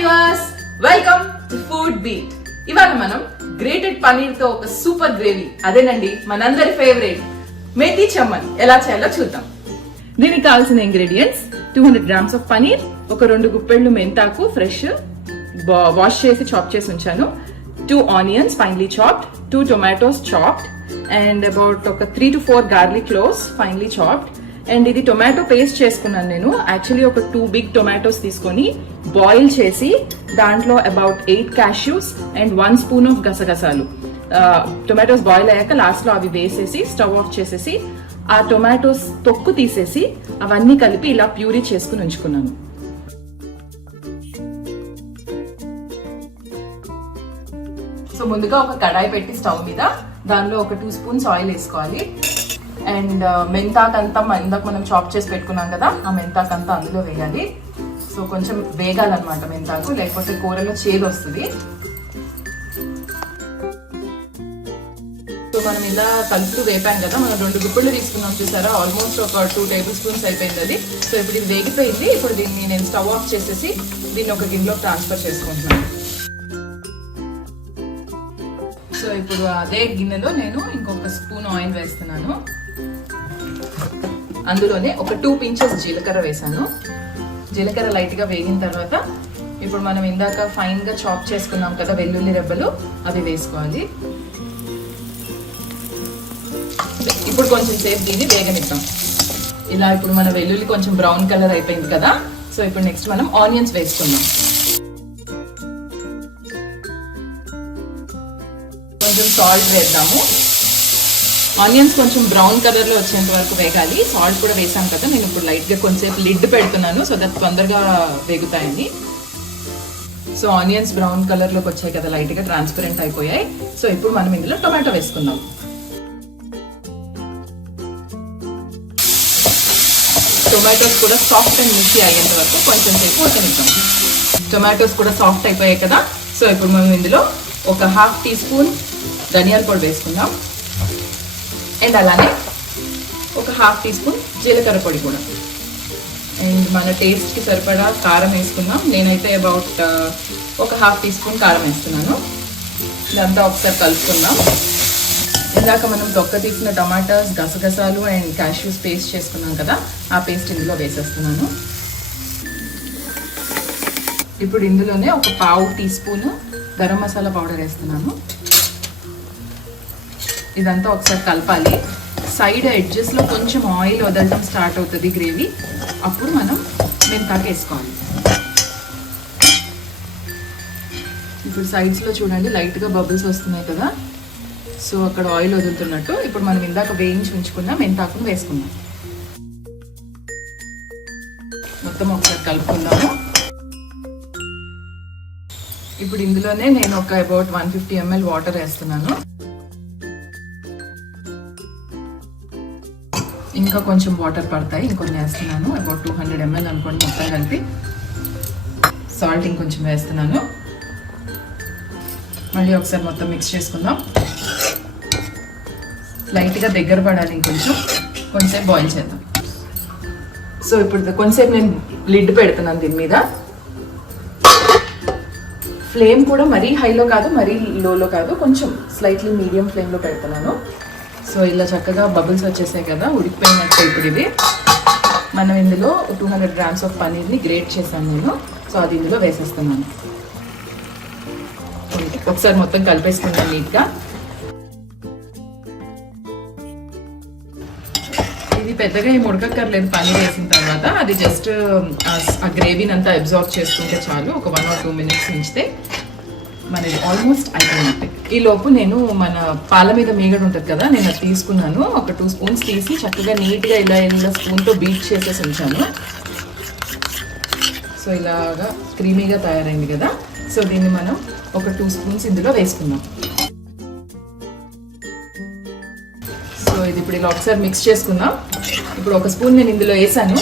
Viewers, welcome to food beat. ఇవాళ మనం grated paneer తో ఒక సూపర్ గ్రేవీ, అదేనండి మనందరి ఫేవరెట్ మేథీ చమన్ ఎలా చేయాలో చూద్దాం. దీనికి కావాల్సిన ఇంగ్రీడియంట్స్ 200 grams ఆఫ్ పనీర్, ఒక 2 గుప్పెళ్ళు మెంతాకు ఫ్రెష్ వాష్ చేసి చాప్ చేసి ఉంచాను, 2 onions finely chopped, 2 tomatoes chopped, and about ఒక 3 to 4 garlic cloves finely chopped. And ఇది టొమాటో పేస్ట్ చేసుకున్నాను నేను. యాక్చువల్లీ ఒక 2 big tomatoes తీసుకొని బాయిల్ చేసి దాంట్లో about 8 cashews and 1 spoon of గసగసాలు. టొమాటోస్ బాయిల్ అయ్యాక లాస్ట్ లో అవి వేసేసి స్టవ్ ఆఫ్ చేసేసి ఆ టొమాటోస్ తొక్కు తీసేసి అవన్నీ కలిపి ఇలా ప్యూరీ చేసుకుని ఉంచుకున్నాను. సో ముందుగా ఒక కడాయి పెట్టి స్టవ్ మీద దానిలో ఒక 2 spoons ఆయిల్ వేసుకోవాలి. అండ్ మెంతాకంతా ఇందాక మనం చాప్ చేసి పెట్టుకున్నాం కదా, ఆ మెంతాకంతా అందులో వేయాలి. సో కొంచెం వేగాలన్నమాట మెంతాకు, లేకపోతే కూరలో చేదు వస్తుంది. సో మనం ఇలా కలుపుతూ వేపాం కదా, మనం 2 గుప్పెళ్ళు తీసుకున్నాం చూసారా, ఆల్మోస్ట్ ఒక 2 tablespoons అయిపోయింది అది. సో ఇప్పుడు ఇది వేగిపోయింది. ఇప్పుడు దీన్ని నేను స్టవ్ ఆఫ్ చేసేసి దీన్ని ఒక గిన్నెలోకి ట్రాన్స్ఫర్ చేసుకుంటున్నాను. సో ఇప్పుడు అదే గిన్నెలో నేను ఇంకొక స్పూన్ ఆయిల్ వేస్తున్నాను. అందులోనే ఒక 2 pinches జీలకర్ర వేసాను. జీలకర్ర లైట్ గా వేగిన తర్వాత ఇప్పుడు మనం ఇందాక ఫైన్ గా చాప్ చేసుకున్నాం కదా వెల్లుల్లి రెబ్బలు, అవి వేసుకోవాలి. ఇప్పుడు కొంచెం సేపు దీన్ని వేగనిద్దాం. ఇలా ఇప్పుడు మన వెల్లుల్లి కొంచెం బ్రౌన్ కలర్ అయిపోయింది కదా. సో ఇప్పుడు నెక్స్ట్ మనం ఆనియన్స్ వేసుకుందాం. కొంచెం సాల్ట్ వేద్దాము. ఆనియన్స్ కొంచెం బ్రౌన్ కలర్ లో వచ్చేంత వరకు వేగాలి. సాల్ట్ కూడా వేసాం కదా, నేను ఇప్పుడు లైట్ గా కొంచెంసేపు లిడ్ పెడుతున్నాను సో దట్ తొందరగా వేగుతాయని. సో ఆనియన్స్ బ్రౌన్ కలర్ లోకి వచ్చాయి కదా, లైట్ గా ట్రాన్స్పరెంట్ అయిపోయాయి. సో ఇప్పుడు మనం ఇందులో టొమాటో వేసుకుందాం. టొమాటోస్ కూడా సాఫ్ట్ అండ్ మిక్సీ అయ్యేంత వరకు కొంచెం సేపు ఉడకనిద్దాం. టొమాటోస్ కూడా సాఫ్ట్ అయిపోయాయి కదా. సో ఇప్పుడు మనం ఇందులో ఒక 1/2 teaspoon ధనియాల పొడి వేసుకుందాం. అండ్ అలానే ఒక 1/2 teaspoon జీలకర్ర పొడి కూడా. అండ్ మన టేస్ట్కి సరిపడా కారం వేసుకుందాం. నేనైతే అబౌట్ ఒక 1/2 teaspoon కారం వేస్తున్నాను. ఇదంతా ఒకసారి కలుపుకుందాం. ఇందాక మనం తొక్క తీసిన టమాటాస్, గసగసాలు అండ్ క్యాష్యూస్ పేస్ట్ చేసుకున్నాం కదా, ఆ పేస్ట్ ఇందులో వేసేస్తున్నాను. ఇప్పుడు ఇందులోనే ఒక 1/2 teaspoon గరం మసాలా పౌడర్ వేస్తున్నాను. ఇదంతా ఒకసారి కలపాలి. సైడ్ ఎడ్జెస్లో కొంచెం ఆయిల్ వదలడం స్టార్ట్ అవుతుంది గ్రేవీ, అప్పుడు మనం మెంతాకు వేసుకోవాలి. ఇప్పుడు సైడ్స్లో చూడండి లైట్గా బబుల్స్ వస్తున్నాయి కదా, సో అక్కడ ఆయిల్ వదులుతున్నట్టు. ఇప్పుడు మనం ఇందాక వేయించి ఉంచుకున్న మెంతాకును వేసుకుందాం. మొత్తం ఒకసారి కలుపుకుందాము. ఇప్పుడు ఇందులోనే నేను ఒక అబౌట్ 150 ml వాటర్ వేస్తున్నాను. ఇంకా కొంచెం వాటర్ పడతాయి, ఇంకొన్ని వేస్తున్నాను. అబౌట్ 200 ml అనుకోండి మొత్తం కలిపి. సాల్ట్ ఇంకొంచెం వేస్తున్నాను. మళ్ళీ ఒకసారి మొత్తం మిక్స్ చేసుకుందాం. లైట్గా దగ్గర పడాలి, కొంచెంసేపు బాయిల్ చేద్దాం. సో ఇప్పుడు కొంచెంసేపు నేను లిడ్ పెడుతున్నాను దీని మీద. ఫ్లేమ్ కూడా మరీ హైలో కాదు, మరీ లోలో కాదు, కొంచెం స్లైట్లీ మీడియం ఫ్లేమ్లో పెడుతున్నాను. సో ఇలా చక్కగా బబుల్స్ వచ్చేసాయి కదా, ఉడికిపోయినట్టు. ఇప్పుడు ఇది మనం ఇందులో 200 grams ఆఫ్ పనీర్ని గ్రేట్ చేశాను నేను. సో అది ఇందులో వేసేస్తున్నాను. ఒకసారి మొత్తం కలిపేసుకుంటాను నీట్గా. ఇది పెద్దగా ఏం ఉడకక్కర్లేదు పనీర్ వేసిన తర్వాత, అది జస్ట్ ఆ గ్రేవీని అంతా అబ్జార్బ్ చేసుకుంటే చాలు. ఒక 1 or 2 minutes ఉంచితే మనది ఆల్మోస్ట్ అయిపోయినట్టే. ఈ లోపు నేను మన పాల మీద మీగడ ఉంటుంది కదా, నేను అది తీసుకున్నాను. ఒక 2 spoons తీసి చక్కగా నీట్గా ఇలా స్పూన్తో బీట్ చేసేసి ఉంచాను. సో ఇలాగా క్రీమీగా తయారైంది కదా. సో దీన్ని మనం ఒక 2 spoons ఇందులో వేసుకుందాం. సో ఇది ఇప్పుడు ఇలా ఒకసారి మిక్స్ చేసుకుందాం. ఇప్పుడు ఒక స్పూన్ నేను ఇందులో వేసాను,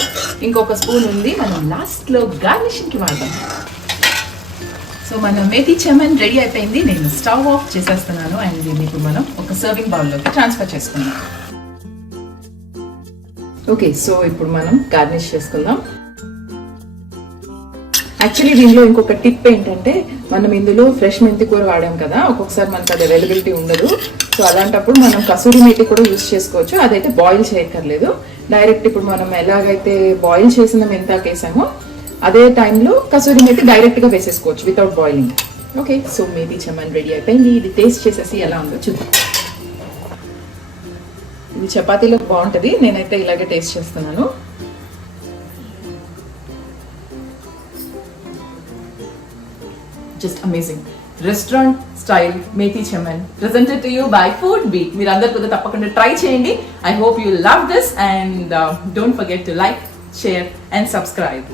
ఇంకొక స్పూన్ ఉంది, మనం లాస్ట్లో గార్నిషింగ్కి వాడదాం. సో మన మేథీ చమన్ రెడీ అయిపోయింది. నేను స్టవ్ ఆఫ్ చేసేస్తున్నాను. అండ్ దీన్ని ఇప్పుడు మనం ఒక సర్వింగ్ బౌల్లోకి ట్రాన్స్ఫర్ చేసుకుందాం. ఓకే, సో ఇప్పుడు మనం గార్నిష్ చేసుకుందాం. యాక్చువల్లీ దీనిలో ఇంకొక టిప్ ఏంటంటే మనం ఇందులో ఫ్రెష్ మెంతి కూర వాడాం కదా, ఒక్కొక్కసారి మనకు అది అవైలబిలిటీ ఉండదు. సో అలాంటప్పుడు మనం కసూరి మేతి కూడా యూస్ చేసుకోవచ్చు. అదైతే బాయిల్ చేయక్కర్లేదు, డైరెక్ట్ ఇప్పుడు మనం ఎలాగైతే బాయిల్ చేసిన మెంతాకు వేసామో అదే టైంలో కసూరి మేతి డైరెక్ట్ గా వేసేసుకోవచ్చు without boiling. Okay, so methi chaman ready అయిపోయింది. ఇది టేస్ట్ చేసేసి ఎలా ఉందో చూద్దాం. ఇది చపాతీలో బాగుంటుంది, నేనైతే ఇలాగే టేస్ట్ చేస్తున్నాను. Just amazing. Restaurant style methi chaman presented to you by Food Beat. మీరు అందరు కూడా తప్పకుండా ట్రై చేయండి. I hope you love this and don't forget to like, share and subscribe.